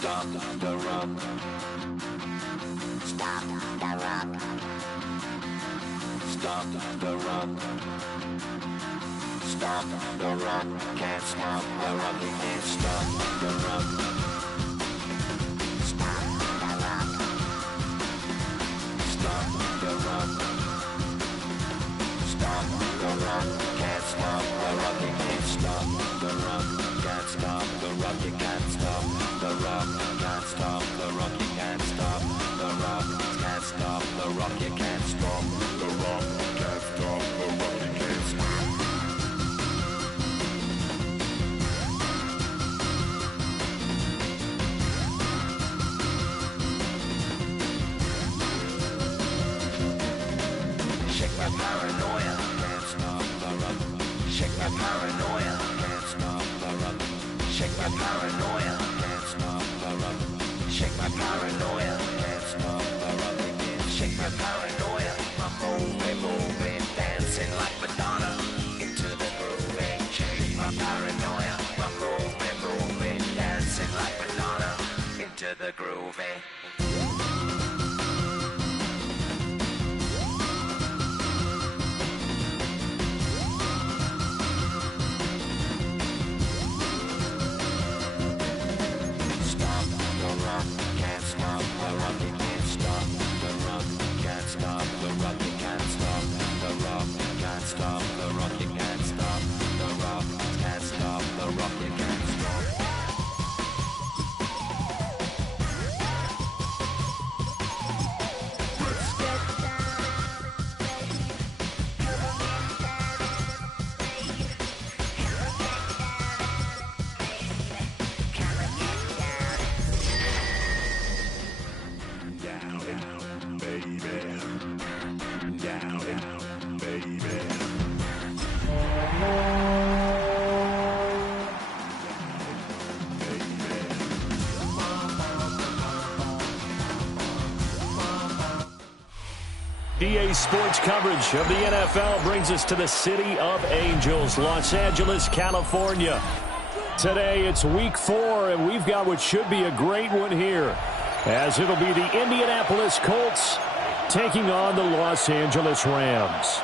Stop the run. Stop the run. Stop the run. Stop the run. Can't stop the run. You can't stop the run. Stop the run. Stop the run. Stop the run. Can't stop the run. You can't stop the run. Can't stop the run. You can't stop the run. Can't stop the run. You can't stop the run. Can't stop the run. You can't stop the run. Can't stop the run. You can't stop. Shake my paranoia. Can't stop the run. Shake my paranoia. Can't stop the run. Shake my paranoia. Can't stop the run. Shake my paranoia. Can't stop the run. Shake my paranoia. I'm moving, dancing like Madonna into the groove. Shake my paranoia. I'm moving, dancing like Madonna into the groove. Can't stop the run, you can't stop the run. Can't stop the run, you can't stop the run. Can't stop the run, you can't stop the run. Can't stop the run, you can't stop. EA Sports coverage of the NFL brings us to the City of Angels, Los Angeles, California. Today it's week 4, and we've got what should be a great one here, as it'll be the Indianapolis Colts taking on the Los Angeles Rams.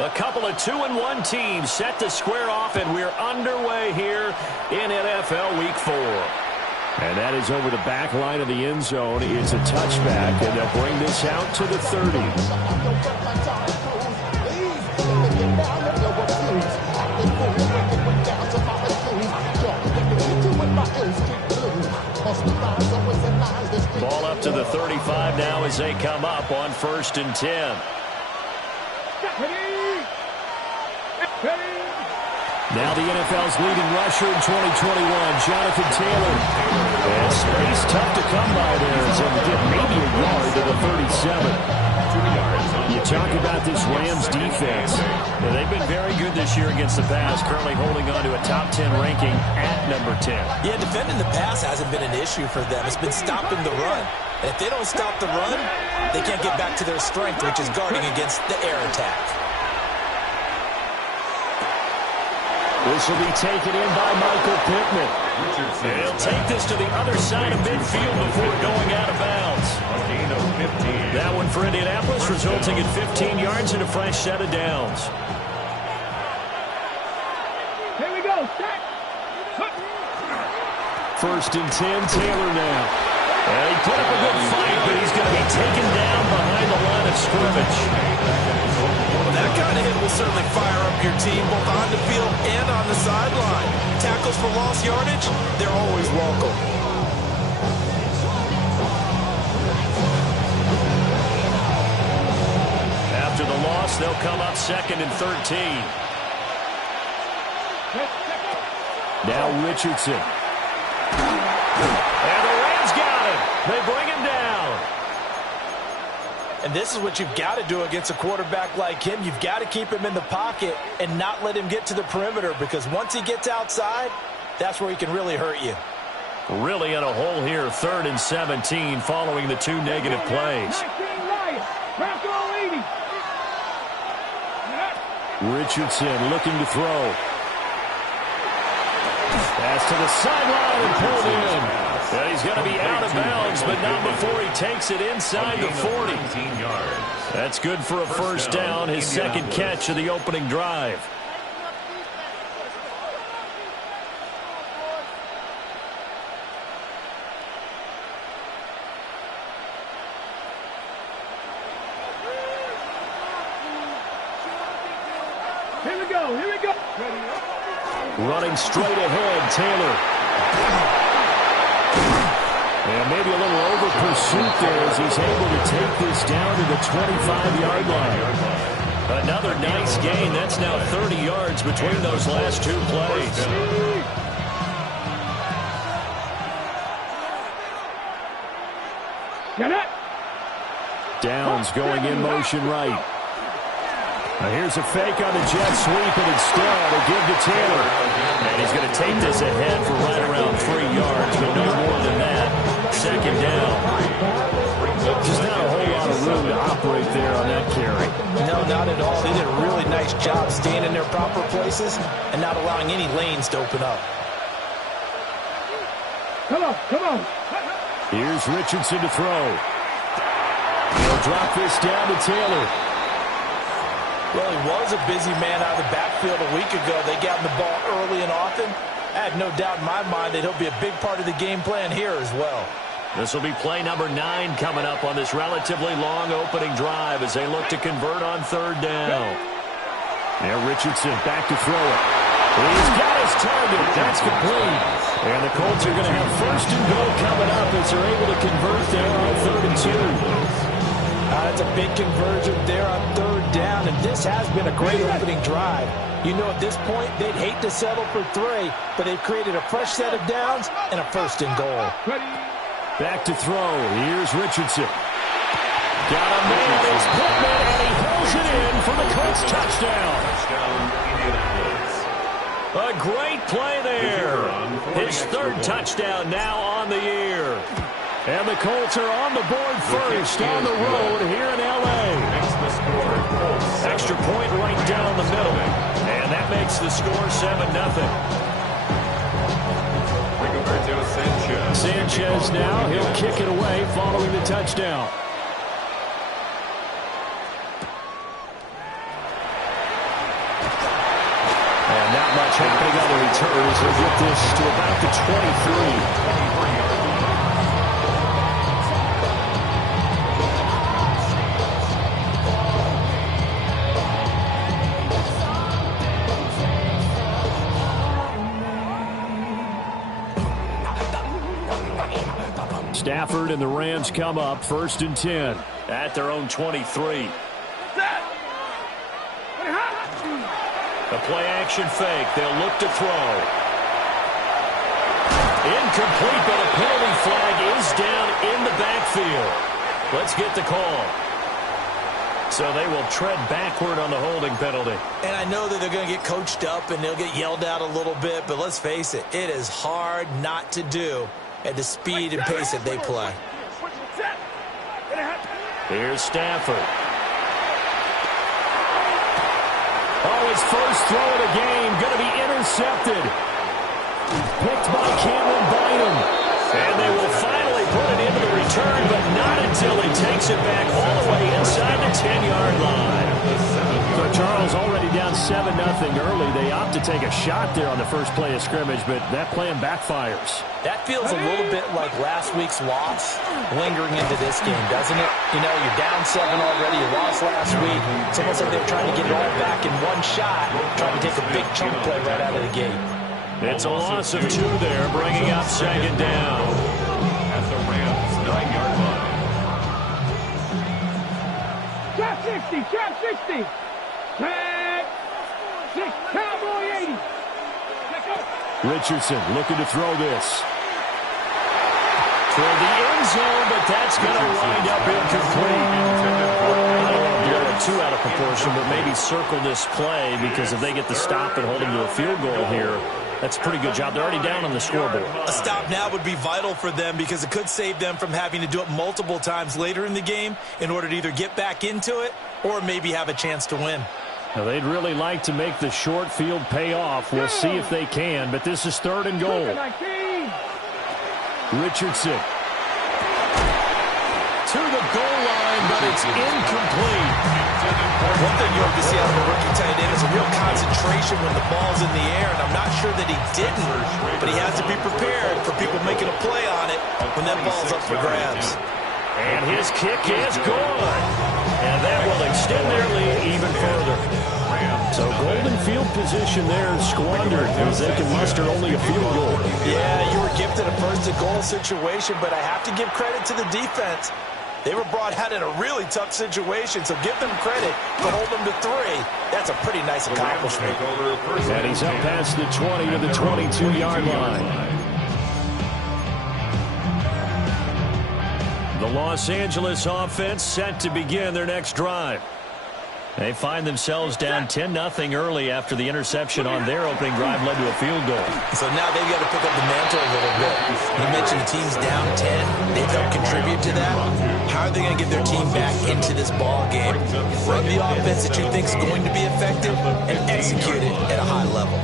A couple of 2-1 teams set to square off, and we're underway here in NFL Week 4. And that is over the back line of the end zone. It's a touchback, and they'll bring this out to the 30. Ball up to the 35 now as they come up on 1st and 10. Now the NFL's leading rusher in 2021, Jonathan Taylor. And space tough to come by there as he'll get maybe a yard to the 37. You talk about this Rams defense. Yeah, they've been very good this year against the pass, currently holding on to a top 10 ranking at number 10. Yeah, defending the pass hasn't been an issue for them. It's been stopping the run. And if they don't stop the run, they can't get back to their strength, which is guarding against the air attack. This will be taken in by Michael Pittman. And he'll take this to the other side of midfield before going out of bounds. That one for Indianapolis, resulting in 15 yards and a fresh set of downs. Here we go. Set. 1st and 10, Taylor now. And he put up a good fight, but he's going to be taken down behind the line of scrimmage. That kind of hit will certainly fire up your team, both on the field and on the sideline. Tackles for lost yardage, they're always welcome. After the loss, they'll come up 2nd and 13. Now Richardson. And the Rams got him. They bring him down. And this is what you've got to do against a quarterback like him. You've got to keep him in the pocket and not let him get to the perimeter, because once he gets outside, that's where he can really hurt you. Really in a hole here, 3rd and 17 following the 2 negative plays. Richardson looking to throw. Pass to the sideline and pulled in. And he's going to be out of bounds, but not before he takes it inside the 40. That's good for a first down, his second catch of the opening drive. Here we go, here we go. Running straight ahead, Taylor. And maybe a little over pursuit there as he's able to take this down to the 25-yard line. Another nice gain. That's now 30 yards between those last 2 plays. Get it. Downs going in motion right. Now here's a fake on the jet sweep, and instead a give to Taylor. And he's going to take this ahead for right around 3 yards, but no more than that. Second down. Just not a whole lot of room to operate there on that carry. No, not at all. They did a really nice job staying in their proper places and not allowing any lanes to open up. Come on, come on. Here's Richardson to throw. He'll drop this down to Taylor. Well, he was a busy man out of the backfield a week ago. They got him the ball early and often. I have no doubt in my mind that he'll be a big part of the game plan here as well. This will be play number 9 coming up on this relatively long opening drive as they look to convert on 3rd down. Now Richardson back to throw it. He's got his target. That's complete. And the Colts are going to have 1st and goal coming up as they're able to convert there on 3rd and 2. That's a big conversion there on 3rd down, and this has been a great opening drive. You know, at this point, they'd hate to settle for 3, but they've created a fresh set of downs and a 1st and goal. Back to throw. Here's Richardson. Got a man, it's Pittman, and he holds it in for the Colts touchdown. A great play there. His 3rd touchdown now on the year. And the Colts are on the board first on the road here in L.A. Extra point right down the middle. And that makes the score 7-0. Sanchez now, he'll kick it away following the touchdown. And not much happening on the return as they get this to about the 23. Stafford and the Rams come up 1st and 10 at their own 23. A play-action fake. They'll look to throw. Incomplete, but a penalty flag is down in the backfield. Let's get the call. So they will tread backward on the holding penalty. And I know that they're going to get coached up and they'll get yelled at a little bit, but let's face it, it is hard not to do at the speed and pace that they play. Here's Stafford. Oh, his first throw of the game going to be intercepted. Picked by Cameron Bynum. And they will finally put it into the return, but not until he takes it back all the way inside the 10-yard line. So Charles already down 7-0 early. They opt to take a shot there on the first play of scrimmage, but that plan backfires. That feels a little bit like last week's loss lingering into this game, doesn't it? You know, you're down 7 already. You lost last week. It's almost like they're trying to get it all back in one shot, trying to take a big chunk play right out of the gate. It's a loss of 2 there, bringing up 2nd down. At the Rams' 9-yard line. Trap 60, trap 60. Trap 6, Cowboy 80. Richardson looking to throw this. Toward the end zone, but that's going to wind up incomplete. I don't want to blow it too out of proportion, but maybe circle this play because if they get the stop and hold him to a field goal here, That's a pretty good job. They're already down on the scoreboard. A stop now would be vital for them because it could save them from having to do it multiple times later in the game in order to either get back into it or maybe have a chance to win. Now, they'd really like to make the short field pay off. We'll see if they can, but this is 3rd and goal. Richardson. To the goal line, but it's incomplete. One thing you hope to see out of a rookie tight end is a real concentration when the ball's in the air, and I'm not sure that he didn't, but he has to be prepared for people making a play on it when that ball's up for grabs. And his kick is good. And that will extend their lead even further. So golden field position there squandered as they can muster only a field goal. Yeah, you were gifted a first-and-goal situation, but I have to give credit to the defense. They were brought out in a really tough situation, so give them credit for holding them to 3. That's a pretty nice accomplishment. And he's up past the 20 to the 22-yard line. The Los Angeles offense set to begin their next drive. They find themselves down 10-0 early after the interception on their opening drive led to a field goal. So now they've got to pick up the mantle a little bit. You mentioned the team's down 10. They've helped contribute to that. How are they going to get their team back into this ball game? Run the offense that you think is going to be effective and execute it at a high level.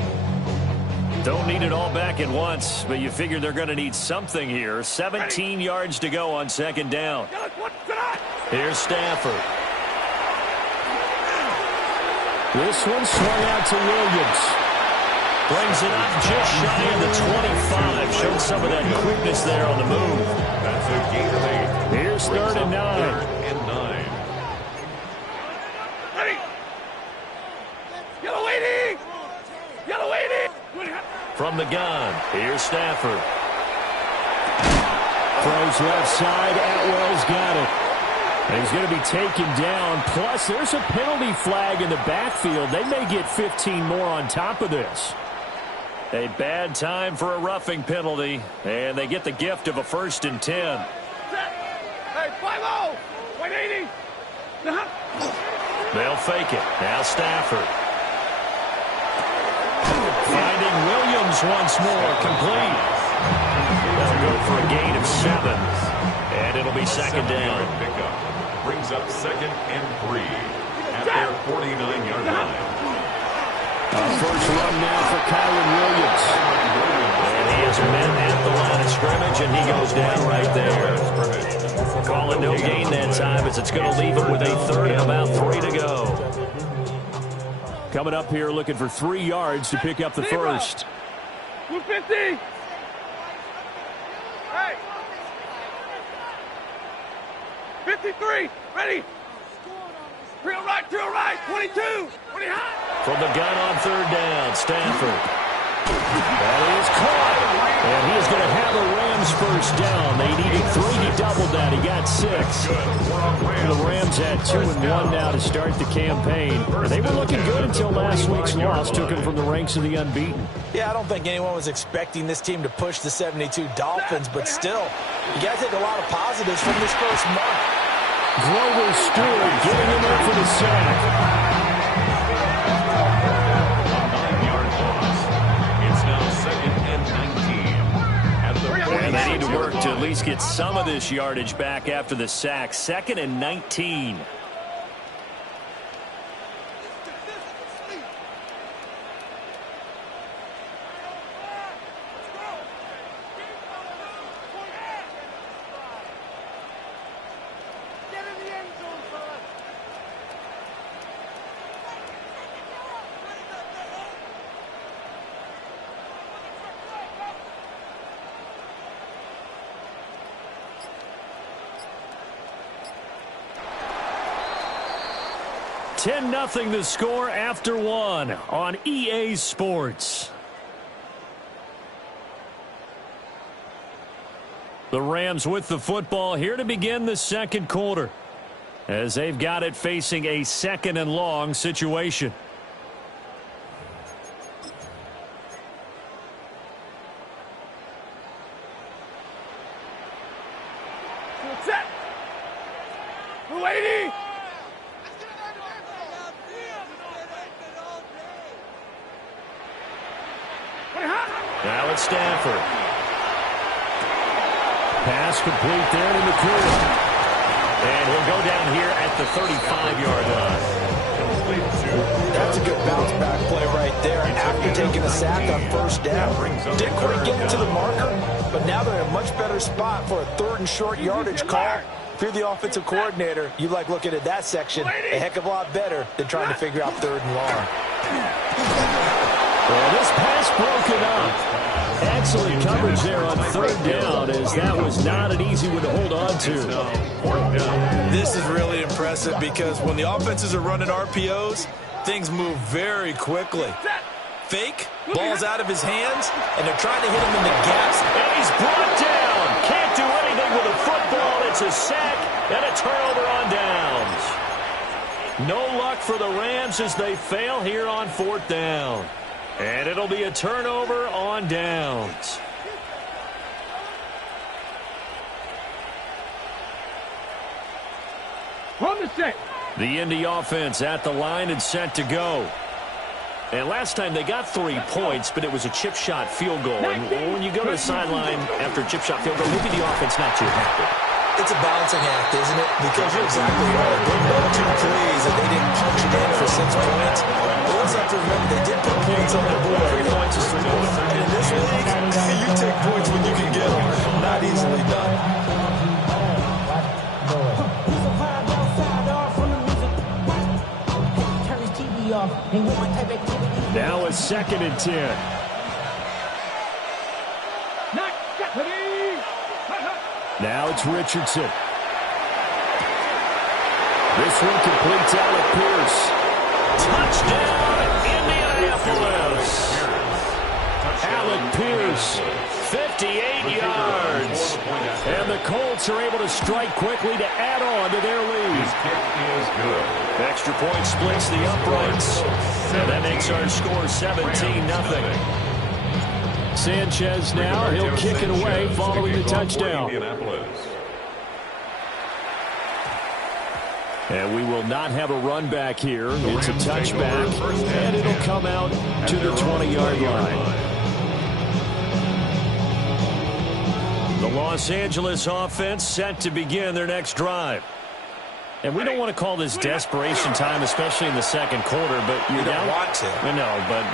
Don't need it all back at once, but you figure they're going to need something here. 17 yards to go on 2nd down. Here's Stafford. This one swung out to Williams. Brings it up just shy of the 25. Showed some of that quickness there on the move. That's a gain of 8. Here's 3rd and 9. 3rd and 9. Ready. Yellow 80. Yellow 80. From the gun, here's Stafford. Throws left side. Atwell's got it. And he's going to be taken down. Plus, there's a penalty flag in the backfield. They may get 15 more on top of this. A bad time for a roughing penalty. And they get the gift of a 1st and 10. Hey, 5-0. 180. They'll fake it. Now Stafford. Finding Williams once more. Complete. They'll go for a gain of 7. And it'll be 2nd down. Pickup brings up 2nd and 3 at their 49-yard line. First run now for Kyron Williams. And he is met at the line of scrimmage, and he goes down right there. Calling no gain that time as it's going to leave him with a 3rd and about 3 to go. Coming up here looking for 3 yards to pick up the first. 250. Hey. 53. Ready. Drill right. 22. 20 high. From the gun on 3rd down, Stafford. That is caught. And he is going to have a Rams first down. They needed 3. He doubled that. He got 6. The Rams had 2-1 now to start the campaign. They were looking good until last week's loss took them from the ranks of the unbeaten. Yeah, I don't think anyone was expecting this team to push the 72 Dolphins, but still, you got to take a lot of positives from this first month. Grover Stewart getting in there for the sack. And they need to work to at least get some of this yardage back after the sack. 2nd and 19. Nothing the score after 1 on EA Sports. The Rams with the football here to begin the 2nd quarter as they've got it facing a 2nd and long situation. Set. 280. Now it's Stafford. Pass complete there in the clear. And he'll go down here at the 35-yard line. That's a good bounce-back play right there after taking a sack on first down. Didn't quite get it to the marker, but now they're in a much better spot for a 3rd and short yardage call. If you're the offensive coordinator, you like looking at that section a heck of a lot better than trying to figure out 3rd and long. Well, this pass broken up. Excellent coverage there on 3rd down, as that was not an easy one to hold on to. This is really impressive because when the offenses are running RPOs, things move very quickly. Fake, ball's out of his hands, and they're trying to hit him in the gaps. And he's brought down. Can't do anything with a football. It's a sack and a turnover on downs. No luck for the Rams as they fail here on 4th down. And it'll be a turnover on downs. Run the set. The Indy offense at the line and set to go. And last time they got 3 points, but it was a chip shot field goal. And when you go to the sideline after a chip shot field goal, maybe the offense not too happy. It's a balancing act, isn't it? Because you're exactly right. They're too pleased that they didn't punch it in for 6 points. But let's have to remember, they did put points on the board. 3 points is 3 points. And in this league, you take points when you can get them. Not easily done. Now it's 2nd and 10. Now it's Richardson. This one completes Alec Pierce. Touchdown, Indianapolis. Alec Pierce, 58 yards. And the Colts are able to strike quickly to add on to their lead. Extra point splits the uprights. And that makes our score 17-0. Sanchez now, he'll kick it away following the touchdown. And we will not have a run back here. It's a touchback, and it'll come out to the 20-yard line. The Los Angeles offense set to begin their next drive. And we don't want to call this desperation time, especially in the 2nd quarter, but you're down. You don't want to. No, but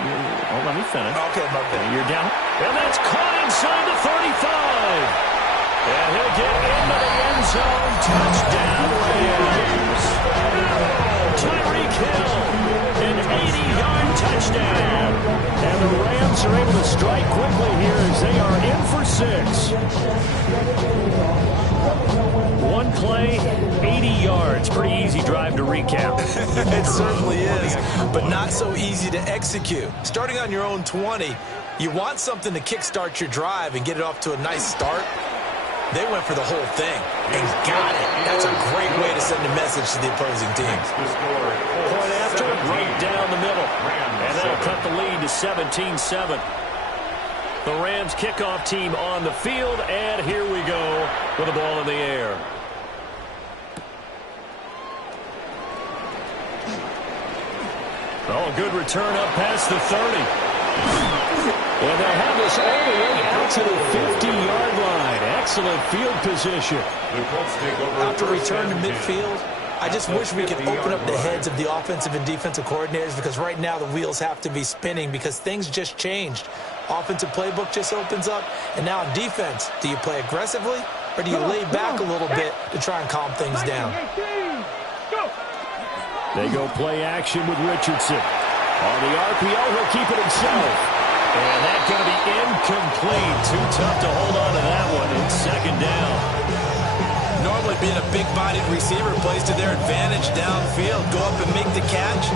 let me finish. Okay, my bad. You're down. And that's caught inside the 35. And he'll get into the end zone. Touchdown, Rams. Tyreek Hill, an 80-yard touchdown. And the Rams are able to strike quickly here as they are in for 6. One play, 80 yards. Pretty easy drive to recap. It certainly is, but not so easy to execute. Starting on your own 20, you want something to kickstart your drive and get it off to a nice start. They went for the whole thing and got it. That's a great way to send a message to the opposing team. Point after, right down the middle. And that'll cut the lead to 17-7. The Rams kickoff team on the field, and here we go with the ball in the air. Oh, good return up past the 30. And they'll have this all the way out to the 50-yard line. Excellent field position. After return to midfield, I just wish we could open up the heads of the offensive and defensive coordinators, because right now the wheels have to be spinning because things just changed. Offensive playbook just opens up, and now on defense, do you play aggressively or do you lay back a little bit to try and calm things down? They go play action with Richardson. On the RPO, he'll keep it himself. And that's going to be incomplete. Too tough to hold on to that one. It's 2nd down. Normally being a big-bodied receiver plays to their advantage downfield. Go up and make the catch,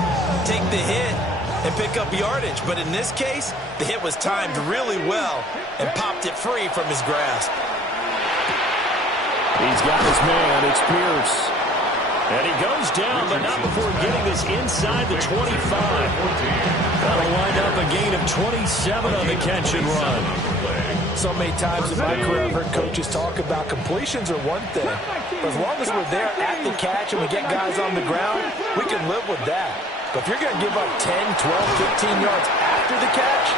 take the hit, and pick up yardage. But in this case, the hit was timed really well and popped it free from his grasp. He's got his man. It's Pierce. And he goes down, but not before getting this inside the 25. That'll wind up a gain of 27 on the catch and run. So many times in my career, I've heard coaches talk about completions are one thing. But as long as we're there at the catch and we get guys on the ground, we can live with that. But if you're going to give up 10, 12, 15 yards after the catch,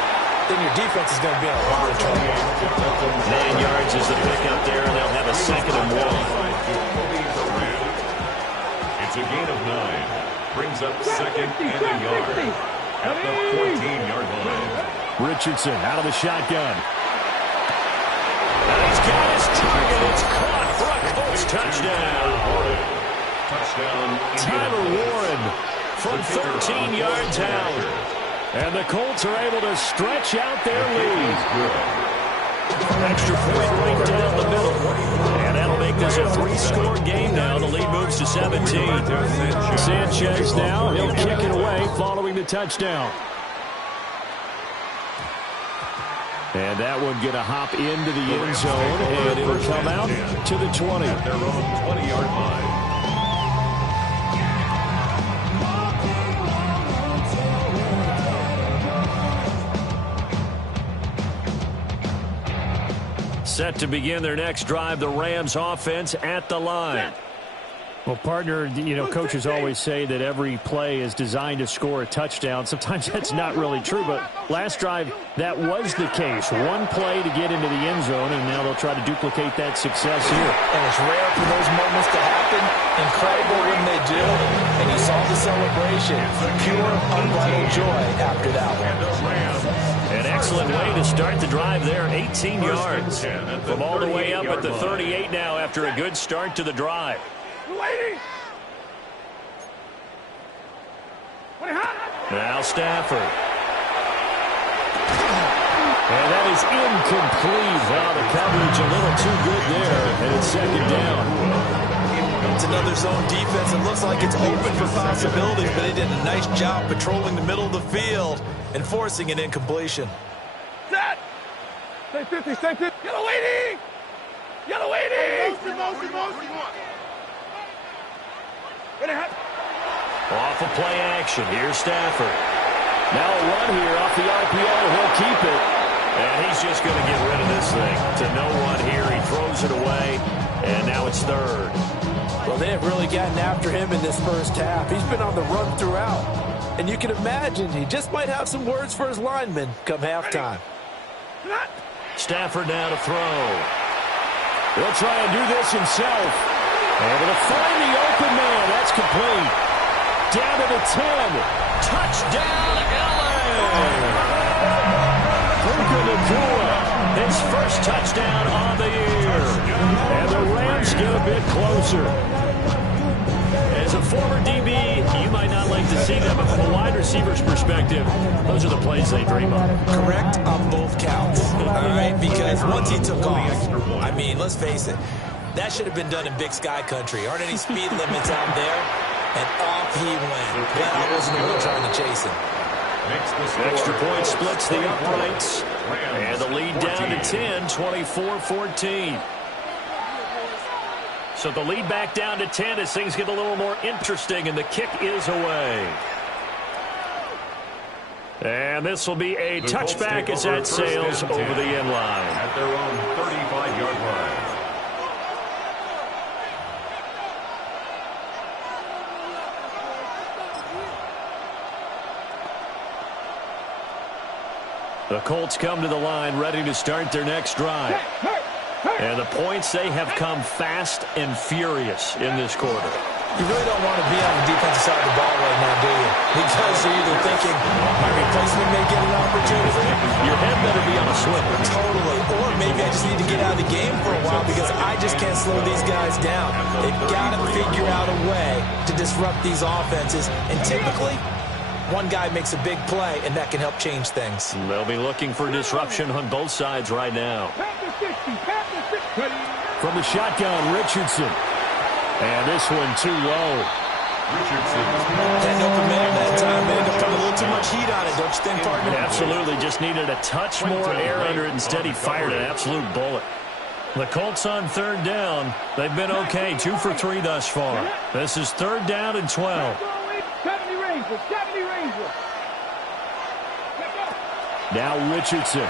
then your defense is going to be in a lot of trouble. 9 yards is the pickup there, and they'll have a 2nd and 1. It's a gain of 9. Brings up 2nd and a yard at the 14-yard line. Richardson out of the shotgun. And he's got his target. It's caught for a Colts touchdown. Tyler Warren from 13 yards out. And the Colts are able to stretch out their lead. Extra point right down the middle. And that'll make this a 3-score game now. The lead moves to 17. Sanchez now. He'll kick it away following the touchdown. And that one going to hop into the end zone. And it'll come out to the 20. At their own 20-yard line. Set to begin their next drive, the Rams offense at the line. Well, partner, you know, coaches always say that every play is designed to score a touchdown. Sometimes that's not really true, but last drive, that was the case. One play to get into the end zone, and now they'll try to duplicate that success here. And it's rare for those moments to happen. Incredible when they do. And you saw the celebration. Pure, unbridled joy after that one. An excellent way to start the drive there. 18 yards from all the way up at the 38 now after a good start to the drive. Now Stafford. And that is incomplete. Well, the coverage a little too good there, and it's 2nd down. It's another zone defense. It looks like it's open for possibilities, but they did a nice job patrolling the middle of the field and forcing an incompletion. Set! Stay 50, stay 50. Yellow waiting! Yellow waiting! Motion. Off of play action. Here's Stafford. Now a run here off the RPO. He'll keep it. And he's just going to get rid of this thing. To no one here. He throws it away. And now it's 3rd. Well, they have really gotten after him in this first half. He's been on the run throughout. And you can imagine he just might have some words for his linemen come halftime. Stafford now to throw. He'll try and do this himself. Able to find the open man. That's complete. Down to the 10. Touchdown, LA! Puka Nacua, his first touchdown on the year. And the Rams get a bit closer. As a former DB, you might not like to see them, but from a wide receiver's perspective, those are the plays they dream of. Correct on both counts. All right, because once he took off, I mean, let's face it, that should have been done in Big Sky country. Aren't any speed limits out there? And off he went. Glad I wasn't the one trying to chase him. Extra point splits the uprights. And the lead down to 10, 24-14. So the lead back down to 10 as things get a little more interesting, and the kick is away. And this will be a touchback as that sails over the end line. At their own 35-yard line. The Colts come to the line ready to start their next drive. And the points, they have come fast and furious in this quarter. You really don't want to be on the defensive side of the ball right now, do you? Because you're either thinking, my replacement may get an opportunity. Your head better be on a swivel. Totally. Or maybe I just need to get out of the game for a while because I just can't slow these guys down. They've got to figure out a way to disrupt these offenses. And typically, one guy makes a big play, and that can help change things. They'll be looking for disruption on both sides right now. From the shotgun, Richardson. And this one too low. Richardson. Had no command that time. They ended up putting a little too much heat on it, don't you think, partner? Absolutely. Just needed a touch more air under it. Instead, he fired an absolute bullet. The Colts on 3rd down. They've been okay. 2 for 3 thus far. This is 3rd down and 12. 70 Rangers, 70 Rangers. Now Richardson.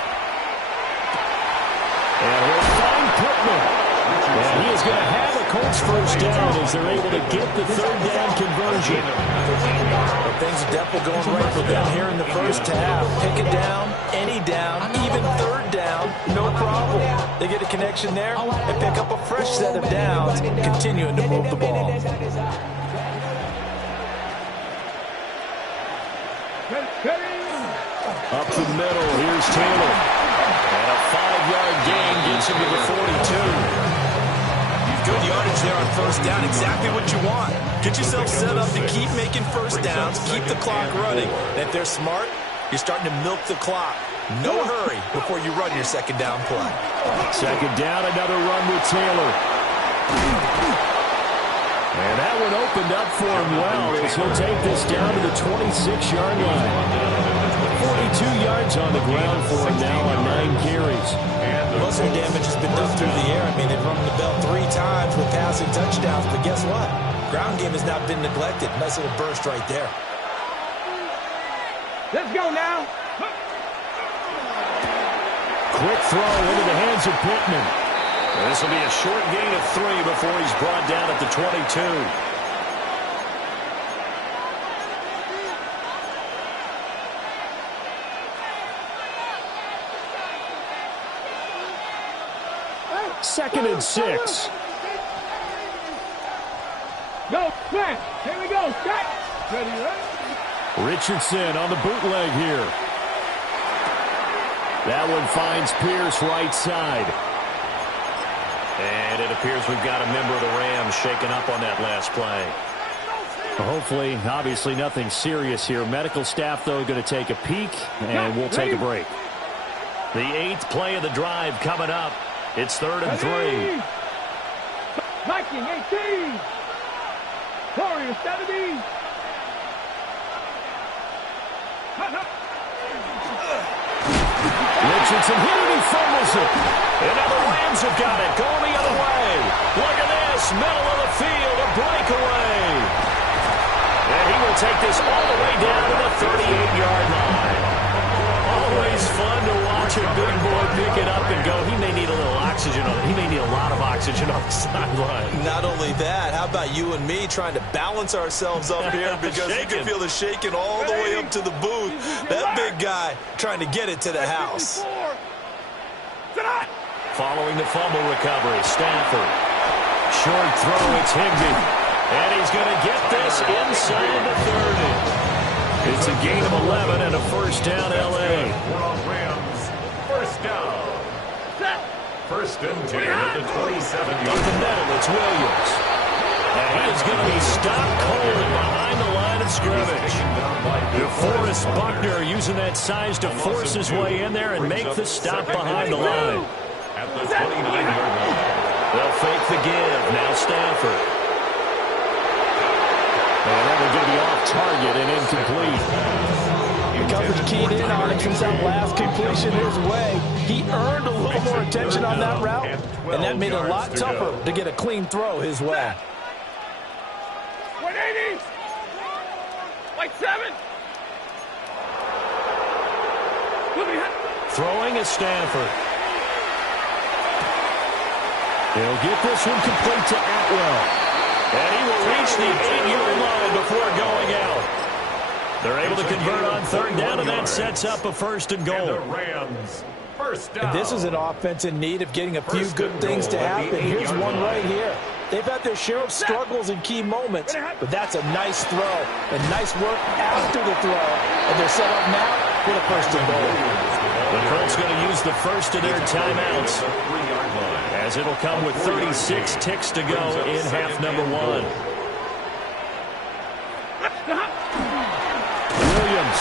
And he'll find Pittman. And he is going to have a Colts first down as they're able to get the third down conversion. But things are definitely going right for them here in the first half. Pick it down, any down, even third down, no problem. They get a connection there and pick up a fresh set of downs, continuing to move the ball. Up the middle, here's Taylor. And a 5-yard gain gets him to the 42. Good yardage there on first down, exactly what you want. Get yourself set up to keep making first downs, keep the clock running. And if they're smart, you're starting to milk the clock. No hurry before you run your second down play. Second down, another run with Taylor. And that one opened up for him well as he'll take this down to the 26-yard line. 42 yards on the ground for him now on 9 carries. Most of the damage has been done through the air. I mean, they've rung the bell 3 times with passing touchdowns, but guess what? Ground game has not been neglected. Nice little burst right there. Let's go now. Quick throw into the hands of Pittman. This will be a short gain of 3 before he's brought down at the 22. Second and 6. Go, smash. Here we go. Shot. Ready, right? Richardson on the bootleg here. That one finds Pierce right side. And it appears we've got a member of the Rams shaken up on that last play. Hopefully, obviously nothing serious here. Medical staff, though, going to take a peek, and we'll take a break. The 8th play of the drive coming up. It's 3rd and 3. Viking 18. Warriors 70. Richardson hit it, he fumbles it. And now the Rams have got it, going the other way. Look at this, middle of the field, a breakaway. And he will take this all the way down to the 38-yard line. Always fun to watch a big boy pick it up and go. He may need a little oxygen on it. He may need a lot of oxygen on the sideline. Not only that, how about you and me trying to balance ourselves up here because you can feel the shaking all the way up to the booth. That big guy trying to get it to the house. Following the fumble recovery, Stafford. Short throw, it's Higbee. And he's going to get this inside the 30. It's a gain of 11 and a first down, L.A. Rams, first down. First and 10 at the 27-yard Up the middle, it's Williams. And he is going to be stopped cold behind the line of scrimmage. DeForest Buckner using that size to force his way in there and make the stop behind the line. At the 29-yard line. They'll fake the give. Now Stafford. And that will get the off target and incomplete. The coverage keyed in on him since that last completion his way. He earned a little more attention on that route, and that made it a lot tougher to get a clean throw his way. 180. Like 7. Throwing is Stafford. He'll get this one complete to Atwell. And he will reach the 8-yard line before going out. They're able to convert on third down, and that sets up a first and goal. The Rams, first down. And this is an offense in need of getting a few good things to happen. Here's one right here. They've had their share of struggles in key moments, but that's a nice throw and nice work after the throw. And they're set up now with a first and goal. The Colts going to use the first of their timeouts, as it'll come with 36 ticks to go in half number 1. Williams,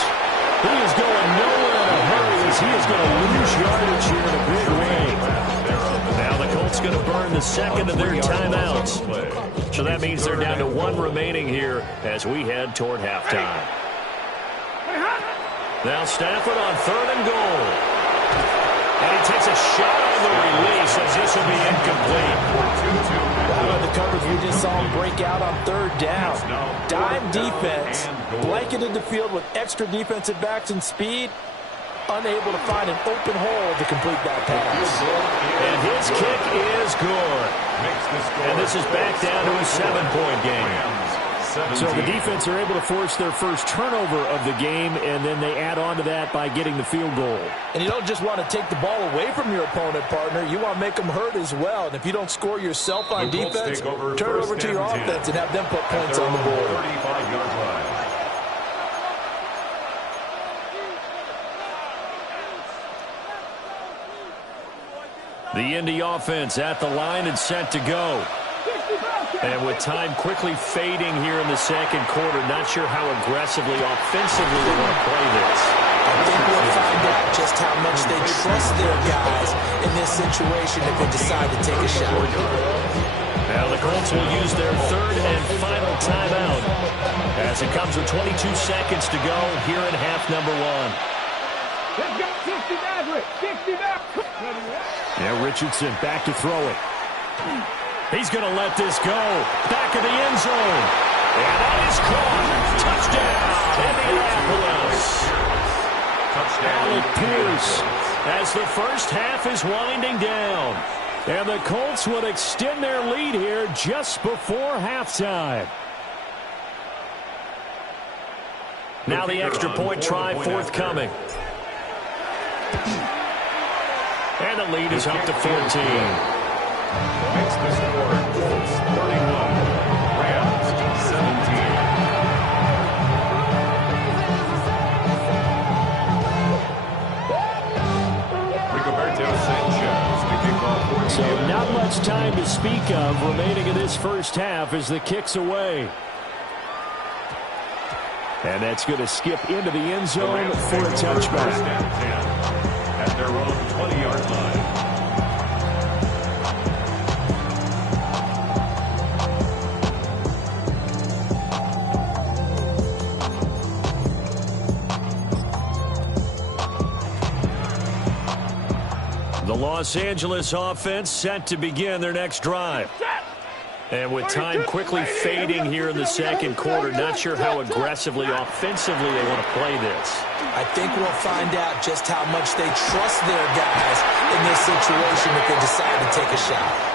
he is going nowhere in a hurry as he is going to lose yardage here in a big way. Now the Colts going to burn the second of their timeouts. So that means they're down to 1 remaining here as we head toward halftime. Now Stafford on third and goal. And he takes a shot on the release as this will be incomplete. The coverage we just saw him break out on third down. Dime defense, blanketed the field with extra defensive backs and speed. unable to find an open hole to complete that pass. And his kick is good. And this is back down to a 7-point game. So the defense are able to force their first turnover of the game, and then they add on to that by getting the field goal. And you don't just want to take the ball away from your opponent, partner. You want to make them hurt as well. And if you don't score yourself on defense, turn it over to your offense and have them put points on the board. 35-yard line. The Indy offense at the line and set to go. And with time quickly fading here in the second quarter, not sure how aggressively, offensively they want to play this. I think we'll find out just how much they trust their guys in this situation if they decide to take a shot. Now the Colts will use their third and final timeout as it comes with 22 seconds to go here in half number one. Let's go 60 back, 60 back. Now Richardson back to throw it. He's going to let this go. Back of the end zone. And that is caught. Touchdown, Indianapolis. Alec Pierce as the first half is winding down. And the Colts would extend their lead here just before halftime. Now the extra point try forthcoming. And the lead is up to 14. Makes the score Colts 31, Rams 17. Rigoberto Sanchez to kick off. So not much time to speak of remaining in this first half as the kick's away. And that's going to skip into the end zone for a touchback. At their own 20-yard line. The Los Angeles offense set to begin their next drive. And with time quickly fading here in the second quarter, not sure how aggressively, offensively they want to play this. I think we'll find out just how much they trust their guys in this situation if they decide to take a shot.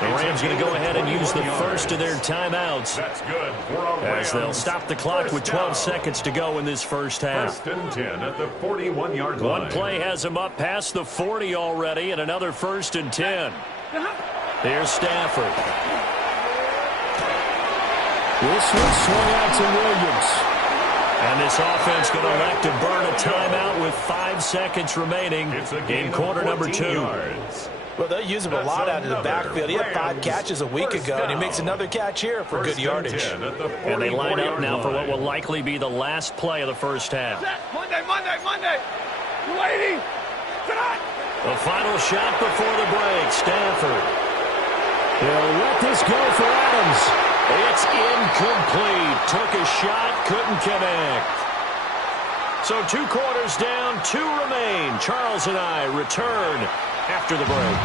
The Rams going to go ahead and use the first of their timeouts. That's good for our Rams. As they'll stop the clock with 12 seconds to go in this first half. First and 10 at the 41-yard line. One play has them up past the 40 already, and another first and 10. Here's Stafford. This one swung out to Williams. And this offense going to elect to burn a timeout with 5 seconds remaining in quarter number 2. Yards. Well, they'll use him a lot out of the backfield. He had 5 catches a week ago, and he makes another catch here for good yardage. And they line up now for what will likely be the last play of the first half. Monday. You waiting? Tonight. The final shot before the break. Stafford. They'll let this go for Adams. It's incomplete. Took a shot, couldn't connect. So 2 quarters down, 2 remain. Charles and I return after the break.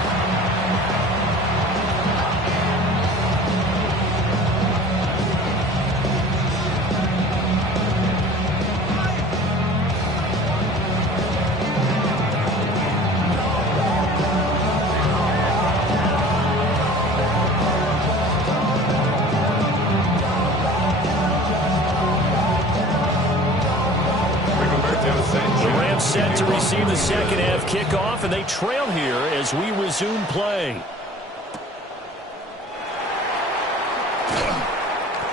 Set to receive the second half kickoff, and they trail here as we resume play.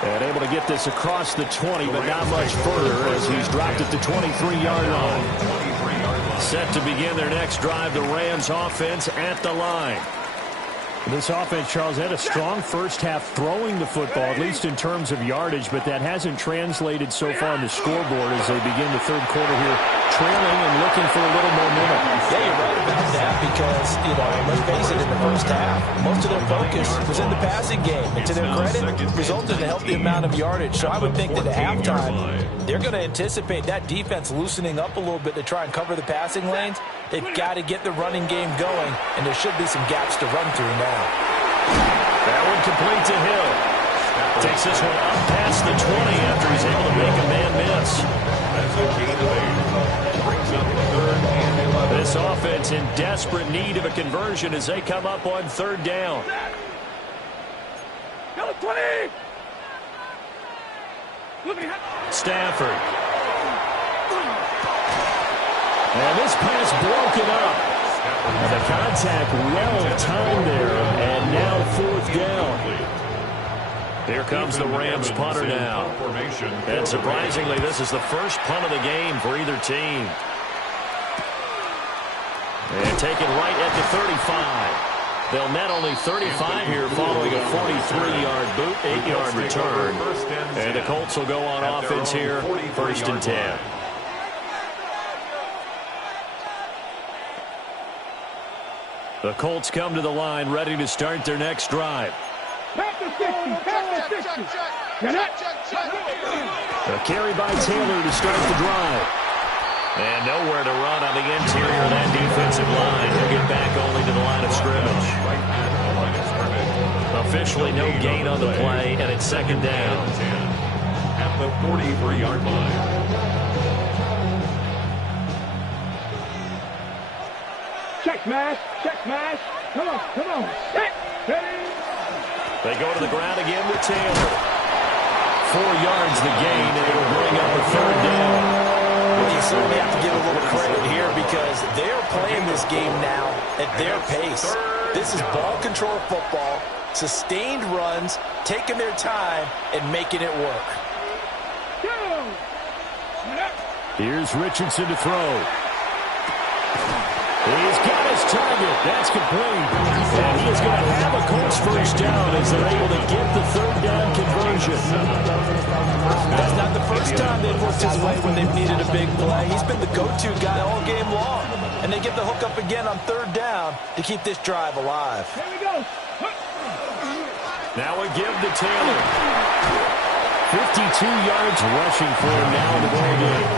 And able to get this across the 20, but not much further as he's dropped it to 23-yard line. Set to begin their next drive, the Rams offense at the line. This offense, Charles, had a strong first half throwing the football, at least in terms of yardage, but that hasn't translated so far on the scoreboard as they begin the third quarter here, trailing and looking for a little momentum. Yeah, you're right about that because, let's face it, in the first half, most of their focus was in the passing game. And to their credit, resulted in a healthy amount of yardage. So I would think that at halftime, they're going to anticipate that defense loosening up a little bit to try and cover the passing lanes. They've got to get the running game going, and there should be some gaps to run through now. That one complete to Hill. Takes this one up past the 20 after he's able to make a man miss. That's a gain of 8. Brings up 3rd and 11. This offense in desperate need of a conversion as they come up on 3rd down. Go 20! Stafford. And this pass broken up. And the contact well timed there. And now 4th down. Here comes the Rams punter now. And surprisingly, this is the first punt of the game for either team. And taken right at the 35. They'll net only 35 here following a 43-yard boot, 8-yard return. And the Colts will go on offense here, 1st and 10. The Colts come to the line, ready to start their next drive. Back to 60. Back to 60. A carry by Taylor to start the drive. And nowhere to run on the interior of that defensive line. He'll get back only to the line of scrimmage. Officially no gain on the play, and it's 2nd down. At the 43-yard line. Check smash. Check smash. Come on. Come on. Check. Ready. They go to the ground again with Taylor. 4 yards the gain, and it will bring up a 3rd down. Well, you certainly have to give a little credit here because they're playing this game now at their pace. This is ball control football, sustained runs, taking their time, and making it work. Here's Richardson to throw. He's got his target. That's complete. And he is going to have a Colts 1st down as they're able to get the 3rd down conversion. That's not the first time they've worked his way when they've needed a big play. He's been the go-to guy all game long. And they get the hook up again on 3rd down to keep this drive alive. Here we go. Now a give to Taylor. 52 yards rushing for him now in the ball game.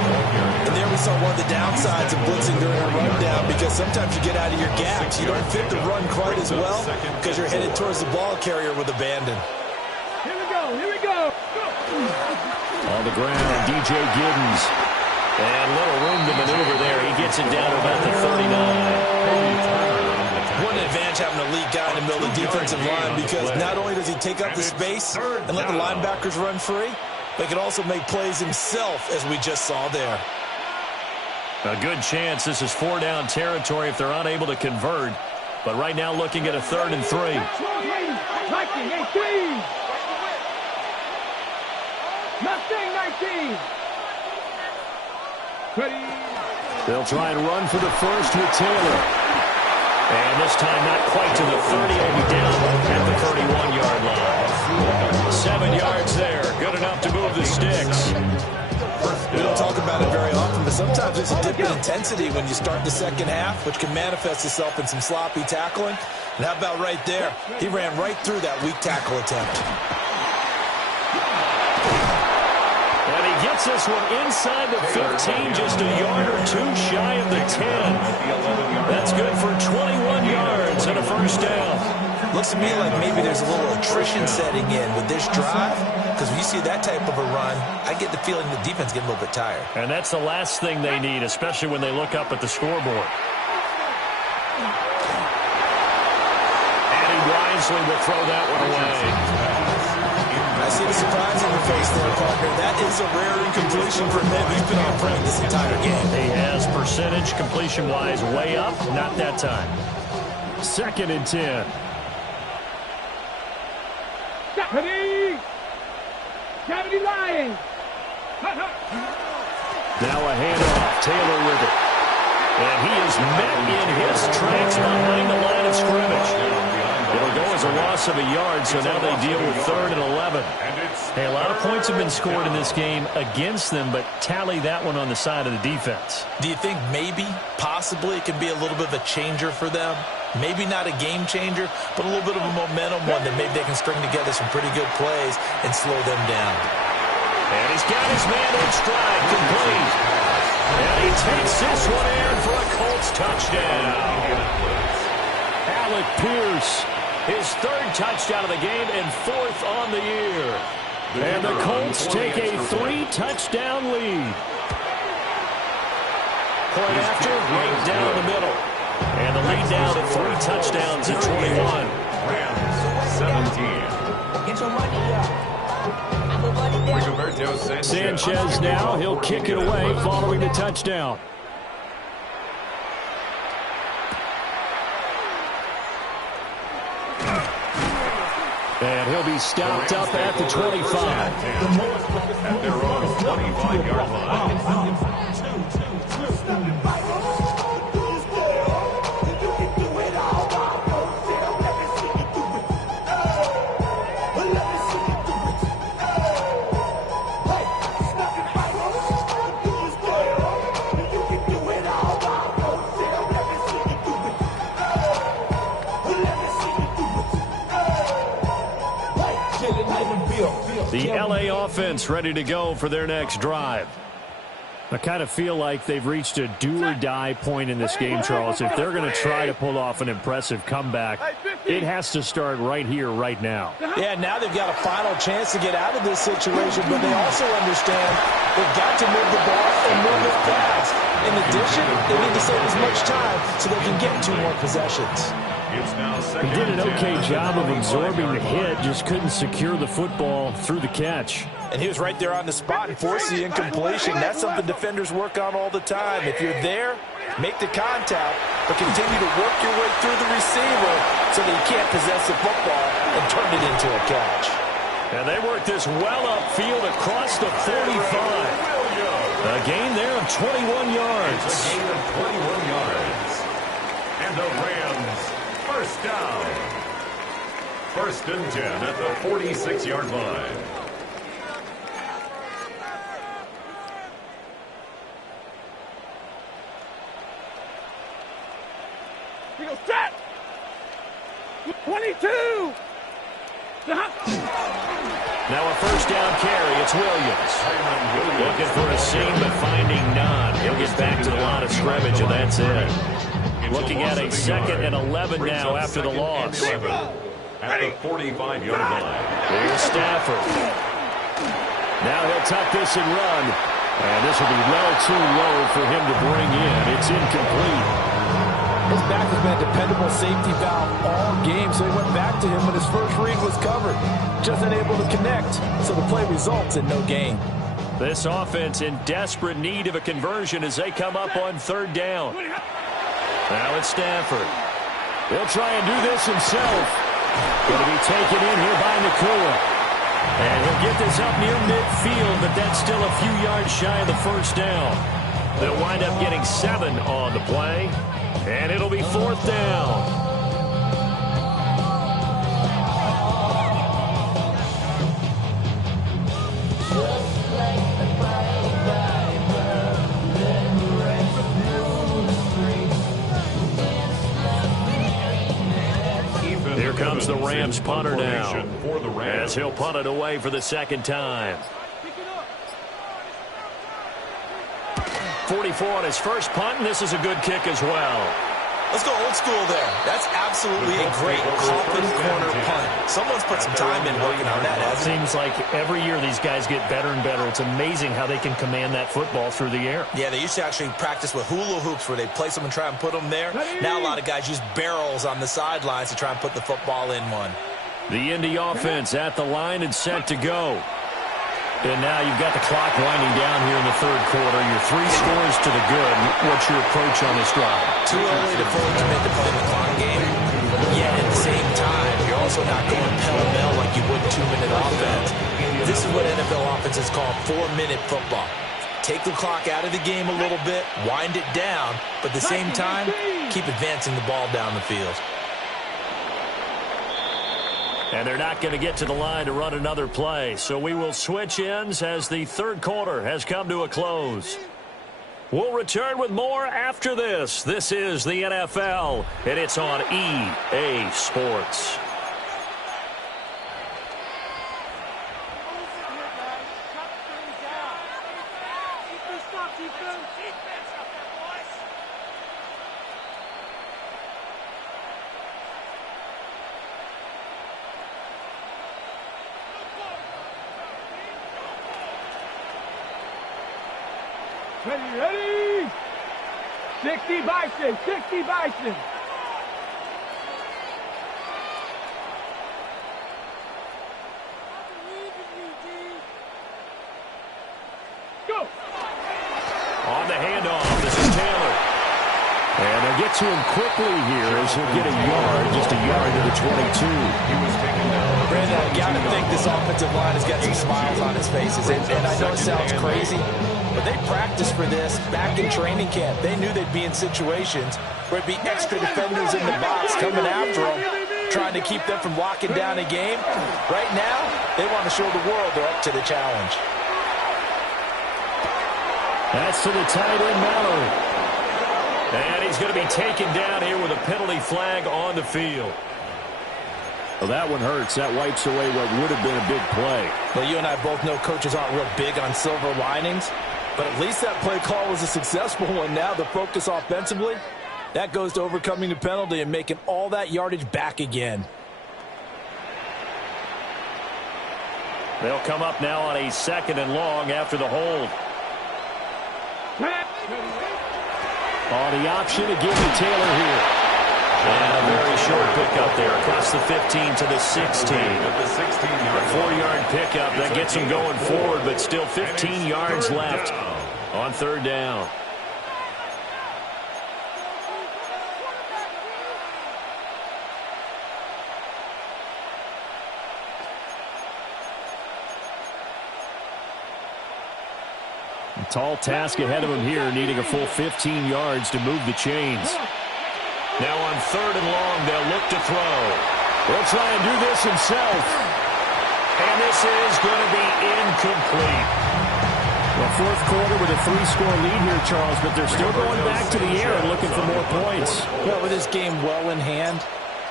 And there we saw one of the downsides of blitzing during a rundown because sometimes you get out of your gaps. You don't fit the run quite as well because you're headed towards the ball carrier with abandon. Here we go. Here we go. On the ground, DJ Giddens. And little room to maneuver there. He gets it down to about the 39. What an advantage having a lead guy in the middle of the defensive line because not only does he take up the space and let the linebackers run free, but he can also make plays himself, as we just saw there. A good chance this is 4-down territory if they're unable to convert. But right now looking at a 3rd and 3. Mustang 18. Mustang 19. Ready. They'll try and run for the 1st with Taylor. And this time not quite to the 30. He'll be down at the 31-yard line. 7 yards there. Good enough to move the sticks. We don't talk about it very often, but sometimes there's a dip in intensity when you start the 2nd half, which can manifest itself in some sloppy tackling. And how about right there? He ran right through that weak tackle attempt. And he gets this one inside the 15, just a yard or 2 shy of the 10. That's good for 21 yards and a 1st down. Looks to me like maybe there's a little attrition setting in with this drive, because when you see that type of a run, I get the feeling the defense getting a little bit tired. And that's the last thing they need, especially when they look up at the scoreboard. And he wisely will throw that one away. I see the surprise on your face there, partner. That is a rare incompletion for him. He's been on point this entire game. He has percentage completion-wise way up. Not that time. 2nd and 10. Ready. Gravity lying. Now a handoff. Taylor with it. And he is met in his tracks behind the line of scrimmage. It'll go as a loss of a yard, so now they deal with 3rd and 11. Hey, a lot of points have been scored in this game against them, but tally that one on the side of the defense. Do you think maybe, possibly, it can be a little bit of a changer for them? Maybe not a game changer, but a little bit of a momentum one that maybe they can string together some pretty good plays and slow them down. And he's got his man in stride, complete. And he takes this one in for a Colts touchdown. Alec Pierce His third touchdown of the game and fourth on the year. And the Colts take a 3-touchdown lead. Point after, right down the middle. And the lead now to 3 touchdowns at 21. Rams 17. Sanchez now, he'll kick it away following the touchdown. And he'll be stopped up at the 25. At their own 25-yard line. The LA offense ready to go for their next drive. I kind of feel like they've reached a do-or-die point in this game, Charles. If they're going to try to pull off an impressive comeback, it has to start right here, right now. Yeah, now they've got a final chance to get out of this situation, but they also understand they've got to move the ball and move it fast. In addition, they need to save as much time so they can get 2 more possessions. He did an okay job of absorbing the hit, just couldn't secure the football through the catch. And he was right there on the spot and forced the incompletion. That's something defenders work on all the time. If you're there, make the contact, but continue to work your way through the receiver so that you can't possess the football and turn it into a catch. And they work this well upfield across the 45. A gain there of 21 yards. It's a gain of 21 yards. And the Rams, first down. 1st and 10 at the 46-yard line. He goes, set! 22! Now a first down carry. It's Williams. Looking for a seam, but finding none. He'll get back to the line of scrimmage, and that's it. Looking at a 2nd and 11 now after the loss. At the 45-yard line. Here's Stafford. Now he'll tuck this and run. And this will be well too low for him to bring in. It's incomplete. His back has been a dependable safety valve all game, so he went back to him, but his first read was covered. Just unable to connect, so the play results in no gain. This offense in desperate need of a conversion as they come up on 3rd down. Now it's Stafford. He'll try and do this himself. Going to be taken in here by Nakua. And he'll get this up near midfield, but that's still a few yards shy of the first down. They'll wind up getting 7 on the play. And it'll be 4th down. Here comes the Rams punter now, as he'll punt it away for the 2nd time. 44 on his first punt, and this is a good kick as well. Let's go old school there. That's absolutely a great coffin corner punt. Someone's put some time in working on that, hasn't it? Seems like every year these guys get better and better. It's amazing how they can command that football through the air. Yeah, they used to actually practice with hula hoops where they place them and try and put them there. Now a lot of guys use barrels on the sidelines to try and put the football in one. The Indy offense at the line and set to go. And now you've got the clock winding down here in the 3rd quarter. Your 3 scores to the good. What's your approach on this drive? Too early to fully commit to playing the clock game. Yet at the same time, you're also not going pell-mell like you would 2-minute offense. This is what NFL offenses call 4-minute football. Take the clock out of the game a little bit, wind it down, but at the same time, keep advancing the ball down the field. And they're not going to get to the line to run another play. So we will switch ends as the 3rd quarter has come to a close. We'll return with more after this. This is the NFL, and it's on EA Sports. Ready? 60 Bison, 60 Bison. Go. On the handoff, this is Taylor. And they'll get to him quickly here as he'll get a yard, just a yard to the 22. He was taken down. Brandon, I got to think this offensive line has got some smiles on its faces. And I know it sounds crazy, but they practiced for this back in training camp. They knew they'd be in situations where it'd be extra defenders in the box coming after them, trying to keep them from locking down a game. Right now, they want to show the world they're up to the challenge. That's to the tight end, Mallory. And he's going to be taken down here with a penalty flag on the field. Well, that one hurts. That wipes away what would have been a big play. Well, you and I both know coaches aren't real big on silver linings, but at least that play call was a successful one. Now the focus offensively, that goes to overcoming the penalty and making all that yardage back again. They'll come up now on a 2nd and long after the hold. On the option to give to Taylor here. And a very short pickup there across the 15 to the 16. The 16-yard A 4-yard pickup that gets him going forward, but still 15 yards left on 3rd down. Tall task ahead of him here, needing a full 15 yards to move the chains. Now on 3rd and long, they'll look to throw. They'll try and do this himself. And this is going to be incomplete. Well, 4th quarter with a 3-score lead here, Charles, but they're still going back to the air and looking for more points. Well, with this game well in hand,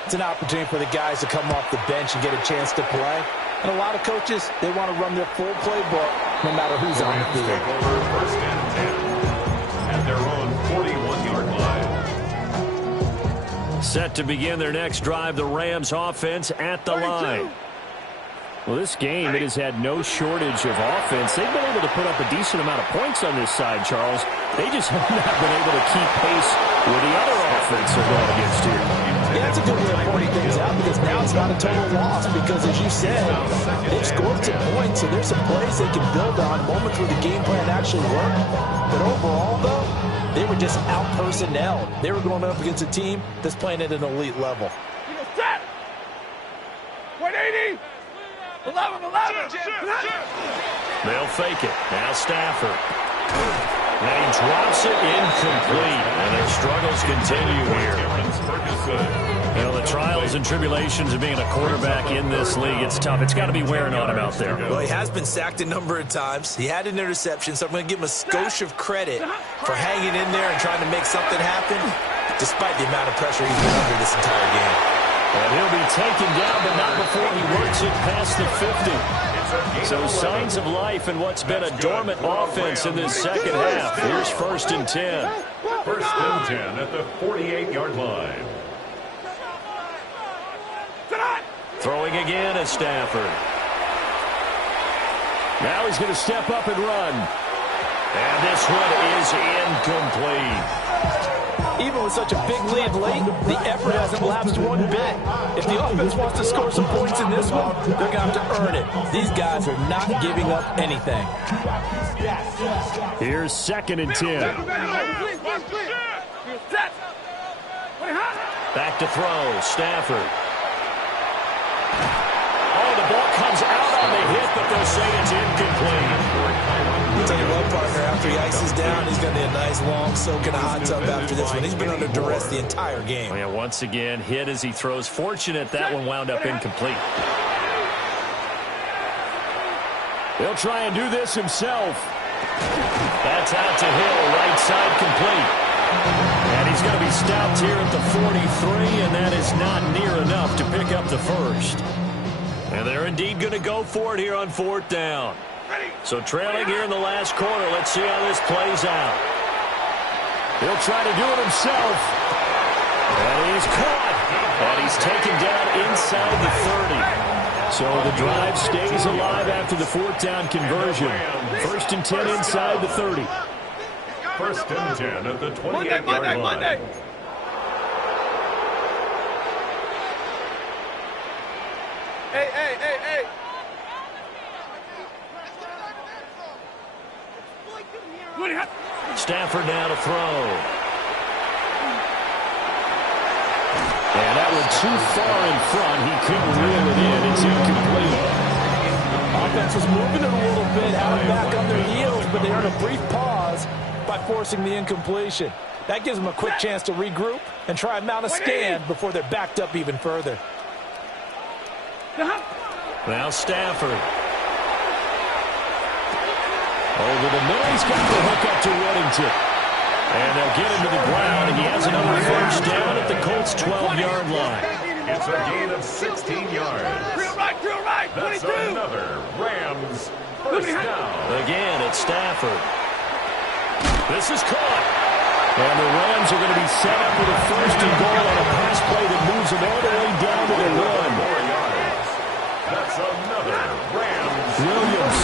it's an opportunity for the guys to come off the bench and get a chance to play. And a lot of coaches, they want to run their full playbook no matter who's on the field. First and 10 at their own 41-yard line. Set to begin their next drive, the Rams offense at the line. Well, this game, it has had no shortage of offense. They've been able to put up a decent amount of points on this side, Charles. They just have not been able to keep pace with the other offense they're going against here. Yeah, that's a good way of pointing things out because now it's not a total loss because, as you said, they've scored some points, so there's some plays they can build on, moments where the game plan actually worked. But overall, though, they were just out-personnelled. They were going up against a team that's playing at an elite level. Set. 180. 11. They'll fake it. Now Stafford. And he drops it incomplete. And their struggles continue here. You know, the trials and tribulations of being a quarterback in this league, it's tough. It's got to be wearing on him out there. Well, he has been sacked a number of times. He had an interception, so I'm going to give him a skosh of credit for hanging in there and trying to make something happen, despite the amount of pressure he's been under this entire game. And he'll be taken down, but not before he works it past the 50. So signs of life in what's been a dormant offense in this second half. Here's 1st and 10. 1st and 10 at the 48-yard line. Throwing again is Stafford. Now he's going to step up and run. And this one is incomplete. Even with such a big lead late, the effort hasn't lapsed one bit. If the offense wants to score some points in this one, they're going to have to earn it. These guys are not giving up anything. Here's 2nd and 10. Back to throw, Stafford. Oh, the ball comes out on the hit, but they'll say it's incomplete. I'll tell you what, partner, after he ices down, he's going to need a nice, long soak in a hot tub after this one. He's been under duress the entire game. Oh, yeah, once again, hit as he throws. Fortunate that one wound up incomplete. He'll try and do this himself. That's out to Hill, right side complete. And he's going to be stopped here at the 43, and that is not near enough to pick up the first. And they're indeed going to go for it here on 4th down. So trailing here in the last quarter, let's see how this plays out. He'll try to do it himself. And he's caught. And he's taken down inside the 30. So the drive stays alive after the 4th down conversion. 1st and 10 inside the 30. First and 10 at the 28-yard line. Monday. Hey. Stafford now to throw. And that one too far in front. He couldn't reel it in. It's incomplete. Offense was moving it a little bit, out back on their heels, but they earned a brief pause by forcing the incompletion. That gives them a quick chance to regroup and try and mount a stand before they're backed up even further. Now Stafford. Over the middle, he's got the hook up to Whittington. And they'll get him to the ground, and he has another first down at the Colts' 12-yard line. It's a gain of 16 yards. Drill right. That's 22. another Rams first down. Again, it's Stafford. This is caught. And the Rams are going to be set up with a first and goal on a pass play that moves them all the way down to the 1. 4 yards. That's another Rams. Williams.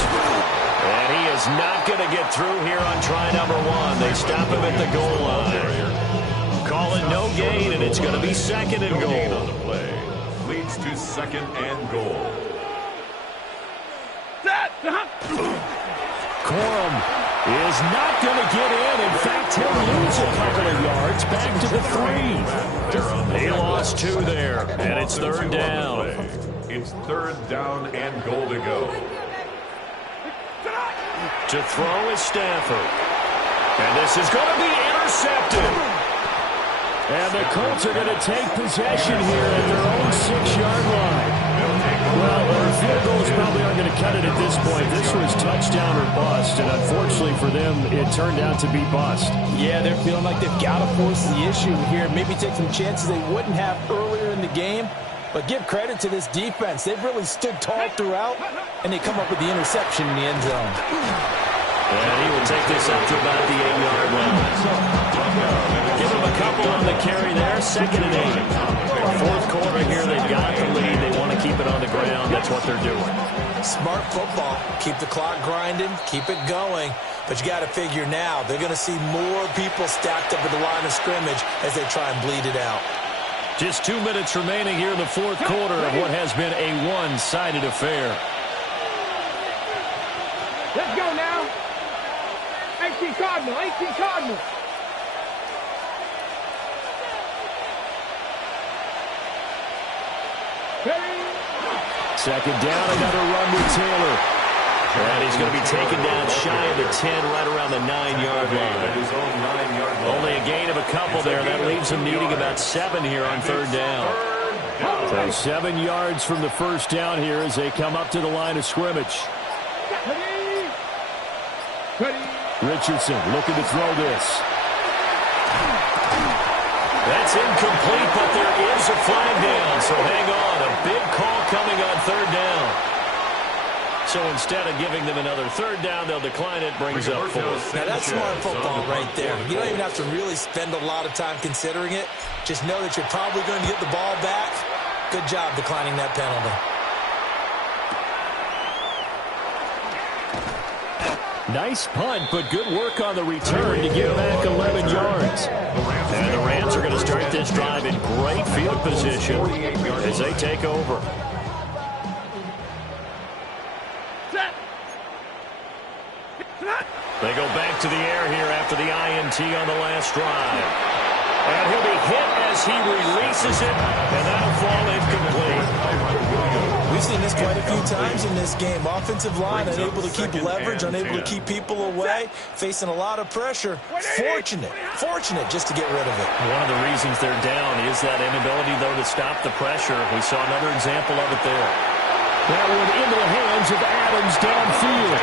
And he is not going to get through here on try number 1. They stop him at the goal line. Call it no gain, and it's going to be second and Gain goal. on the play. Leads to second and goal. Corum is not going to get in. In fact, he'll lose a couple of yards back to the 3. He lost 2 there, and it's third down. It's third down and goal to go. To throw is Stafford. And this is going to be intercepted. And the Colts are going to take possession here at their own 6-yard line. Well, a field goals probably aren't going to cut it at this point. This was touchdown or bust, and unfortunately for them, it turned out to be bust. Yeah, they're feeling like they've got to force the issue here. Maybe take some chances they wouldn't have earlier in the game. But give credit to this defense. They've really stood tall throughout, and they come up with the interception in the end zone. And he will take this up to about the 8-yard line. Give him a couple on the carry there. Second and 8. Fourth quarter here, they've got the lead. They want to keep it on the ground. That's what they're doing. Smart football. Keep the clock grinding. Keep it going. But you got to figure now, they're going to see more people stacked up at the line of scrimmage as they try and bleed it out. Just 2 minutes remaining here in the fourth quarter of what has been a one-sided affair. Let's go now. 18 Cardinal. Second down, another run with Taylor. And he's going to be taken down shy of the 10, right around the 9-yard line. His own 9-yard line. Only a gain of a couple there. That leaves him needing about 7 here on third down. So 7 yards from the first down here as they come up to the line of scrimmage. Richardson looking to throw this. That's incomplete, but there is a flag down, so hang on. A big call coming on third down. So instead of giving them another third down, they'll decline it, brings up 4. Now that's smart football right there. You don't even have to really spend a lot of time considering it. Just know that you're probably going to get the ball back. Good job declining that penalty. Nice punt, but good work on the return to get back 11 yards. And the Rams are going to start this drive in great field position as they take over. They go back to the air here after the INT on the last drive. And he'll be hit as he releases it, and that'll fall incomplete. We've seen this quite a few times in this game. Offensive line unable to keep leverage, unable to keep people away, facing a lot of pressure. Fortunate just to get rid of it. One of the reasons they're down is that inability, though, to stop the pressure. We saw another example of it there. That one into the hands of Adams downfield.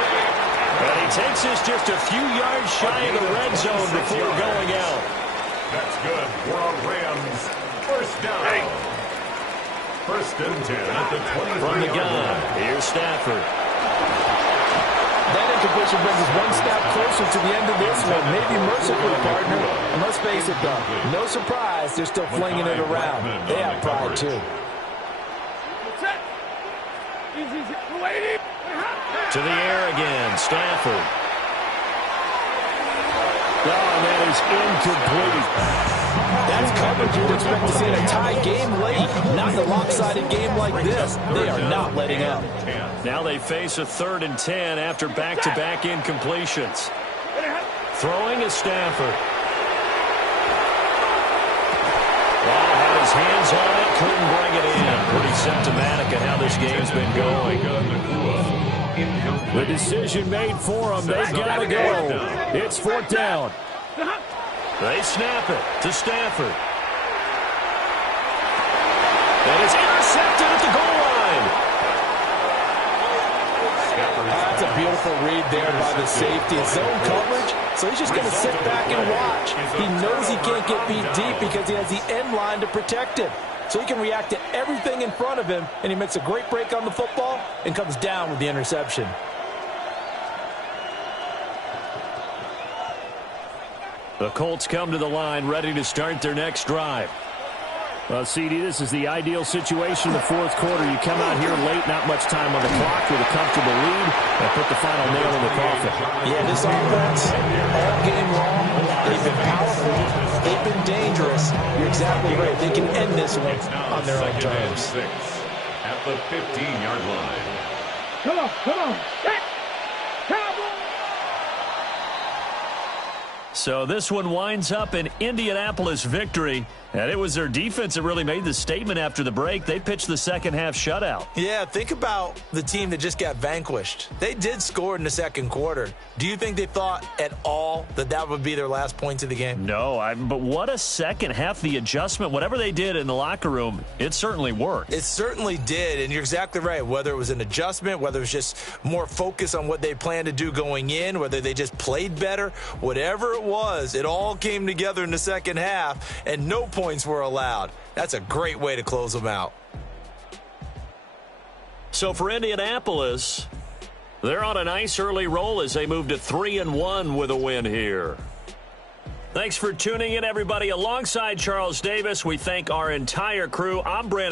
And he takes this just a few yards shy of the red zone before going out. That's good. We're on Rams. First down. First and 10 at the 23. From the gun, here's Stafford. That incompletion brings us one step closer to the end of this one. Maybe mercifully, partner. And let's face it, though, no surprise, they're still flinging it around. They have pride, too. To the air again, Stafford. Oh, and that is incomplete. That's coverage you'd expect to see in a tie game late. Not in a lopsided game like this. They are not letting up. Now they face a 3rd and 10 after back-to-back incompletions. Throwing is Stafford. Well, had his hands on it, couldn't bring it in. Pretty symptomatic of how this game's been going. The decision made for them. They've got to go. It's 4th down. They snap it to Stafford. And it's intercepted at the goal line. That's a beautiful read there by the safety. It's zone coverage, so he's just going to sit back and watch. He knows he can't get beat deep because he has the end line to protect him. So he can react to everything in front of him, and he makes a great break on the football and comes down with the interception. The Colts come to the line ready to start their next drive. Well, CD, this is the ideal situation in the 4th quarter. You come out here late, not much time on the clock with a comfortable lead, and put the final nail in the coffin. Yeah, this offense, all game long, they've been powerful, they've been dangerous. You're exactly right. They can end this one on their own terms. At the 15-yard line. Come on. So this one winds up an Indianapolis victory. And it was their defense that really made the statement after the break. They pitched the second-half shutout. Yeah, think about the team that just got vanquished. They did score in the second quarter. Do you think they thought at all that that would be their last points of the game? No, but what a second half. The adjustment, whatever they did in the locker room, it certainly worked. It certainly did, and you're exactly right. Whether it was an adjustment, whether it was just more focus on what they planned to do going in, whether they just played better, whatever it was, it all came together in the second half, and no points were allowed. That's a great way to close them out. So for Indianapolis, they're on a nice early roll as they move to 3-1 with a win here. Thanks for tuning in, everybody. Alongside Charles Davis, we thank our entire crew. I'm Brandon.